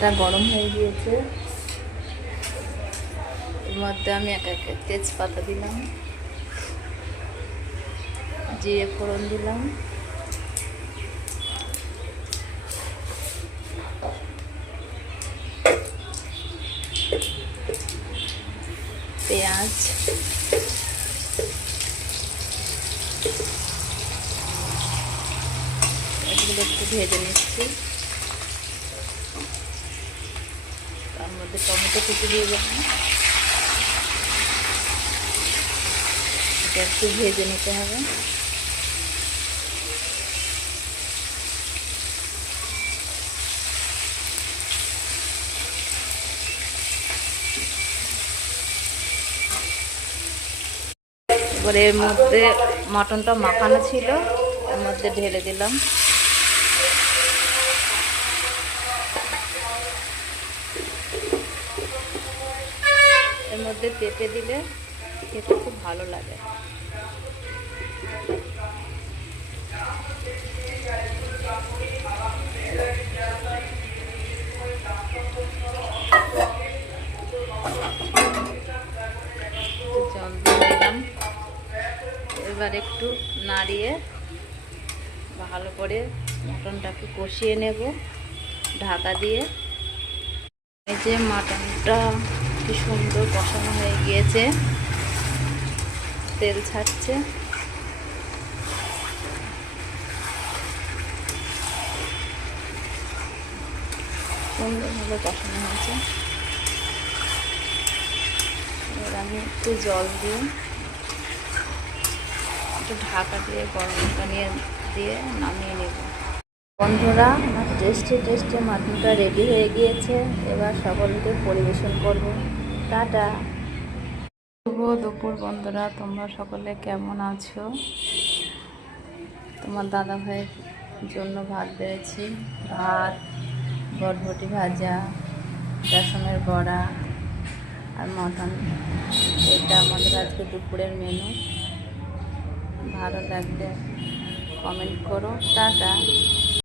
তেলটা গরম হয়ে গিয়েছে, এর মধ্যে আমি এক এক তেজপাতা দিলাম, জিরে ফোড়ন দিলাম, পেঁয়াজ, এগুলো একটু ভেজে নিচ্ছি। তার মধ্যে টমেটো কুচি দিয়ে দিলাম, এটা একটু ভেজে নিতে হবে। এবারে এর মধ্যে মটনটা মাখানো ছিল, এর মধ্যে ঢেলে দিলাম। এর মধ্যে পেঁপে দিলে খেতে খুব ভালো লাগে। জল দিয়ে দিলাম। এবার একটু নাড়িয়ে ভালো করে মটনটাকে কষিয়ে নেব ঢাকা দিয়ে। এই যে মটনটা কি সুন্দর কষানো হয়ে গিয়েছে, তেল ছাড়ছে। সুন্দরভাবে কষানো হয়েছে। এবার আমি একটু জল দিয়ে একটু ঢাকা দিয়ে গরম পানি দিয়ে নামিয়ে নেব। বন্ধুরা, আমার টেস্টি মাটনটা রেডি হয়ে গিয়েছে। এবার সকলকে পরিবেশন করব। টাটা। শুভ দুপুর বন্ধুরা, তোমরা সকলে কেমন আছো? তোমার দাদা ভাইয়ের জন্য ভাত বেড়েছি, ভাত, বরবটি ভাজা, বেসনের বড়া আর মটন। এটা আমাদের আজকে দুপুরের মেনু। ভালো লাগলে কমেন্ট করো। টাটা।